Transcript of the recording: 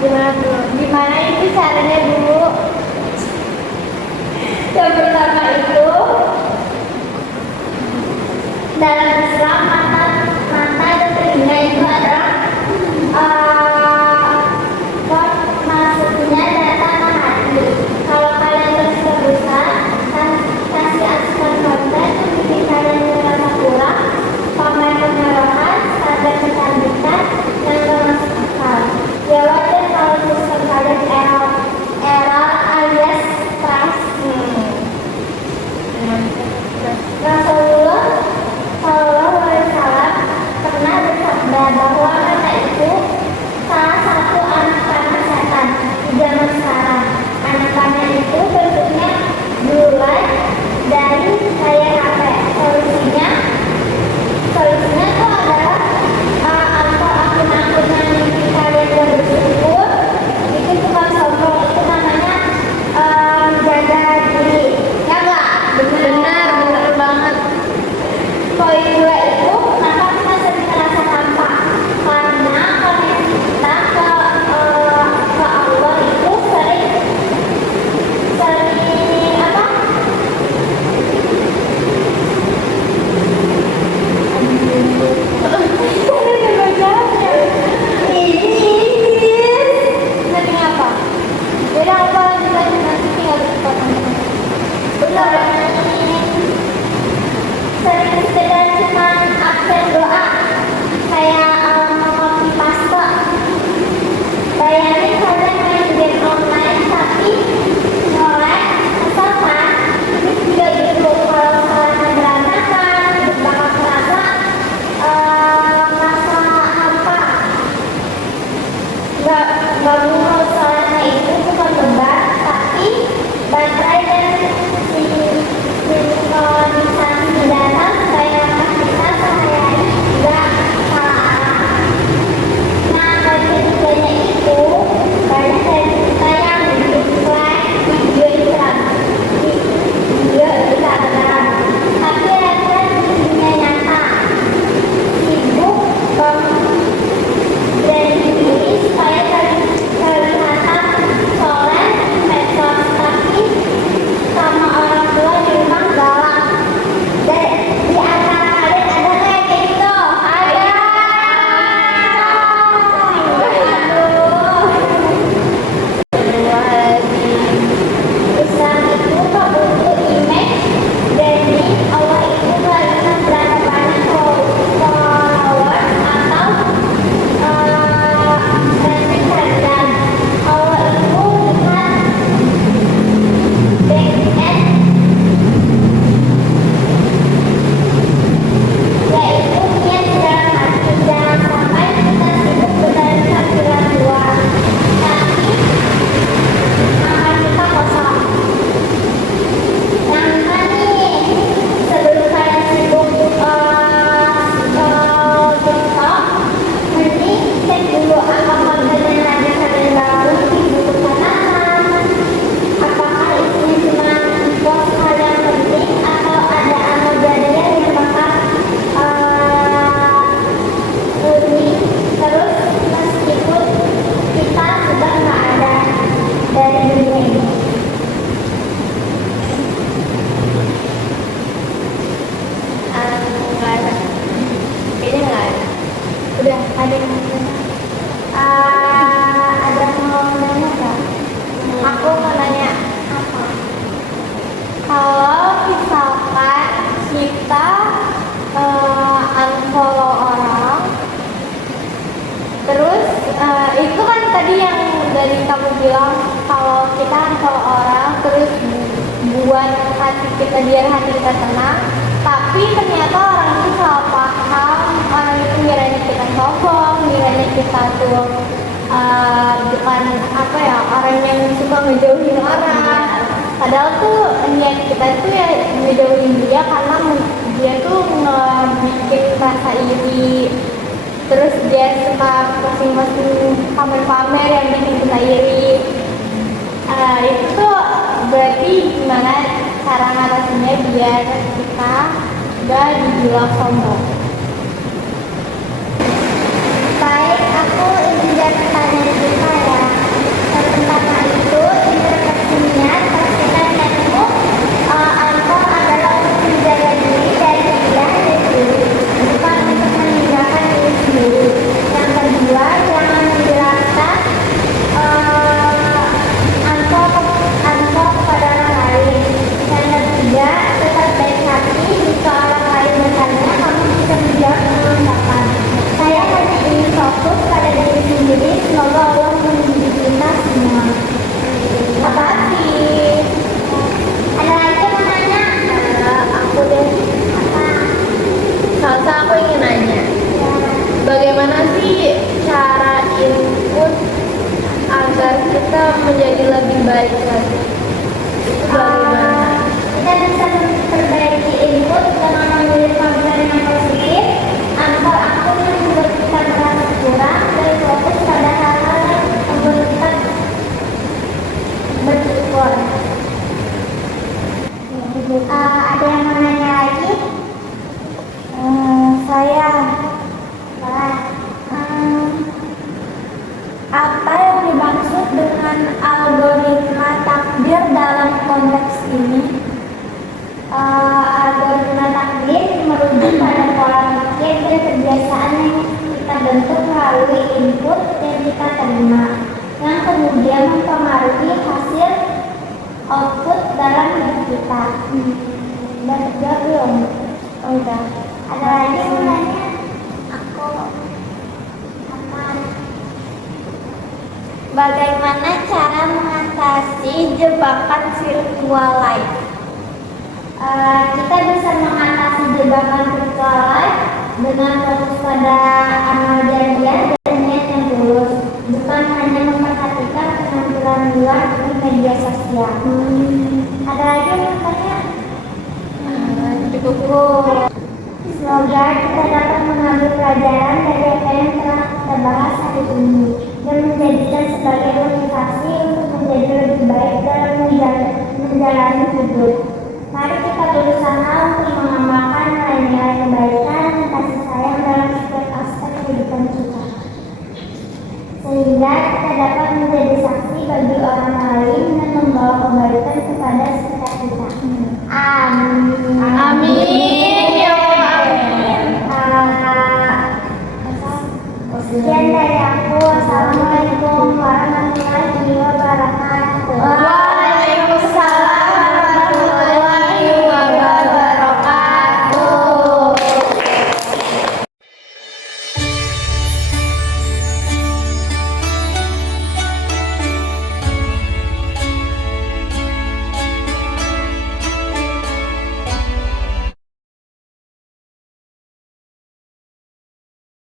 Gimana Bu? Gimana itu caranya Bu? Yang pertama itu dalam Islam mata dan telinga itu adalah maksudnya data ke hati. Kalau kalian terus berusaha kasih asupan konten yang bikin kalian merasa kurang, pamer kemewahan, sadar kecantikan, dan gak masuk akal. Ya wajar kalau sistem kalian error alias stres. Rasulullah Shallallahu Alaihi Wasallam pernah bersabda bahwa mata itu salah satu anak panah setan di zaman sekarang. Anak panah itu bentuknya bulat dari layar HP. Solusinya itu adalah akun-akun yang bikin kalian bersyukur. Itu bukan sombong, itu namanya jaga diri. Ya enggak? Benar banget. Poin 2 itu kenapa kita sering merasa tampak? Karena koneksi kita ke Allah itu sering apa? Nanti apa? Beda apa? Nanti tinggal dipotong. Benar. Sering sekedar cuma absen doa kayak copy paste. Bayangin kalian main game online tapi nolak misalkan ini juga gitu. Kalau salahnya berantakan bakal merasa hampa. Gak mau salahnya itu bukan beban tapi baterai dan sinkronisasi data supaya kita sehari-hari gak salah arah. Nah, bagian ketiganya itu banyak dari kita yang dislike video Instagram. Tapi rasa di dunia nyata sibuk dari diri supaya kelihatan soleh medsos, tapi sama orang tua di rumah galak. Dan di antara kalian ada nggak yang kayak gitu? Ada. Islam itu kok butuh image dari Allah itu nggak lihat berapa banyak followers atau rating kalian. Allah itu lihat back end, yaitu niat dalam hati. Jangan sampai kita sibuk mencari tampilan luar tapi amal kita kosong. Yang mana nih, sebelum kalian sibuk TikTok, mending cek dulu apa konten yang ada kalian download dibutuhkan apa. Apakah isinya cuma post hal yang penting atau ada amal jariah yang bakal lebih terus meskipun kita sudah nggak ada dari dunia ini. Nggak ada. Kayaknya nggak ada. Udah ada yang mau nanya? Ada yang mau nanya nggak? Aku mau nanya apa? Kalau misalkan kita unfollow orang, terus itu kan tadi yang dari kamu bilang kalau kita unfollow orang terus buat hati kita biar hati kita tenang, tapi ternyata orang itu salah paham, orang itu ngiranya kita sombong, ngiranya kita tuh bukan apa ya, orang yang suka ngejauhin orang. Padahal tuh niat kita tuh ya ngejauhin dia karena dia tuh ngebikin rasa iri. Terus dia suka posting-posting pamer-pamer yang bikin kita iri. Itu tuh berarti gimana cara ngatasinnya biar kita gak dibilang sombong. Baik, aku izin dan pertanyaan kita ya. Ada yang mau nanya lagi? Saya. Apa yang dimaksud dengan algoritma takdir dalam konteks ini? Algoritma takdir merujuk pada pola pikir dan kebiasaan yang kita bentuk melalui input yang kita terima, yang kemudian mempengaruhi hasil output dalam hidup kita. Udah terjawab belum? Oh, udah. Ada lagi yang mau nanya? Aku aman. Bagaimana cara mengatasi jebakan virtual life? Kita bisa mengatasi jebakan virtual life dengan fokus pada amal jariah dan niat yang tulus, bukan hanya memperhatikan penampilan luar di media sosial. Ada lagi yang bertanya? Di buku. Semoga kita dapat mengambil pelajaran dari apa yang telah kita bahas hari ini dan menjadikan sebagai motivasi untuk menjadi lebih baik dalam menjalani hidup.